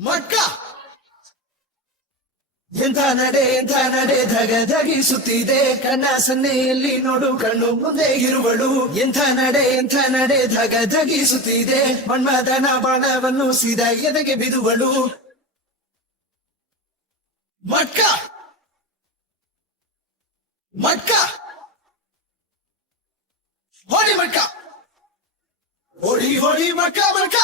ಮಟ್ಕ ಎಂಥ ನಡೆ ಧಗ ಧಗಿಸುತ್ತಿದೆ ಕಣ್ಣ ಸನ್ನೆಯಲ್ಲಿ ನೋಡು ಕಣ್ಣು ಮುಂದೆ ಇರುವಳು ಎಂಥ ನಡೆ ಧಗ ಧಗಿಸುತ್ತಿದೆ ಮನ್ಮಥನ ಬಾಣವನ್ನು ಸೀದಾ ಎದೆಗೆ ಬಿದುವಳು ಮಟ್ಕ ಮಟ್ಕ ಹೊಡಿ ಮಟ್ಕ ಹೊಡಿ ಹೊಡಿ ಮಟ್ಕ ಮಟ್ಕ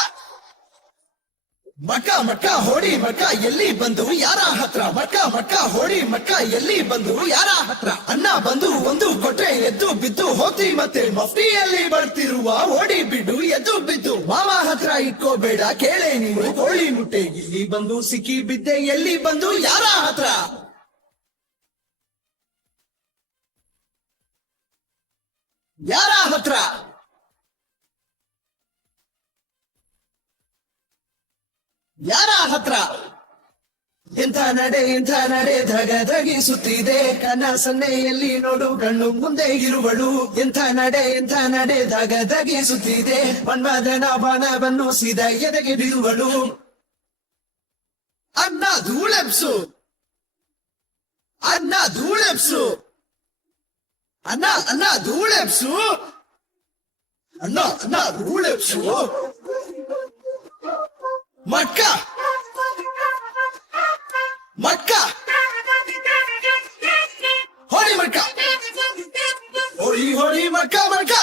ಮಟ್ಕ ಮಟ್ಕ ಹೊಡಿ ಮಟ್ಕ ಎಲ್ಲಿ ಬಂದು ಯಾರ ಹತ್ರ ಮಟ್ಕ ಮಟ್ಕ ಹೊಡಿ ಮಟ್ಕ ಎಲ್ಲಿ ಬಂದು ಯಾರ ಹತ್ರ ಅನ್ನ ಬಂದು ಒಂದು ಕೊಟ್ರೆ ಎದ್ದು ಬಿದ್ದು ಹೋಗ್ತಿ ಮತ್ತೆ ಮಫ್ತಿಯಲ್ಲಿ ಬರ್ತಿರುವ ಓಡಿ ಬಿಡು ಎದ್ದು ಬಿದ್ದು ಮಾವ ಹತ್ರ ಇಟ್ಕೋಬೇಡ ಕೇಳೆ ನೀನು ಕೋಳಿ ಮುಟ್ಟೆ ಇಲ್ಲಿ ಬಂದು ಸಿಕ್ಕಿ ಬಿದ್ದೆ ಎಲ್ಲಿ ಬಂದು ಯಾರ ಹತ್ರ ಯಾರ ಹತ್ರ ಯಾರ ಹತ್ರ ಎಂಥ ನಡೆ ಧಗ ಧಗಿಸುತ್ತಿದೆ ಕಣ್ಣ ಸನ್ನೆಯಲ್ಲಿ ನೋಡು ಕಣ್ಣು ಮುಂದೆ ಇರುವಳು ಎಂಥ ನಡೆ ಧಗ ಧಗಿಸುತ್ತಿದೆ ಮನ್ಮಥನ ಬಾಣವನ್ನು ಸೀದಾ ಎದೆಗೆ ಬಿಡುವಳು ಅನ್ನ ಧೂಳೆಪ್ಸು ಅನ್ನ ಧೂಳೆಪ್ಸು ಅನ್ನ ಅನ್ನ ಧೂಳೆಪ್ಸು ಅನ್ನ ಅನ್ನ ಧೂಳೆಪ್ಸು ಮಟ್ಕ ಮಟ್ಕ ಹೊಡಿ ಮಟ್ಕ ಹೊಡಿ ಹೊಡಿ ಮಟ್ಕ ಮಟ್ಕ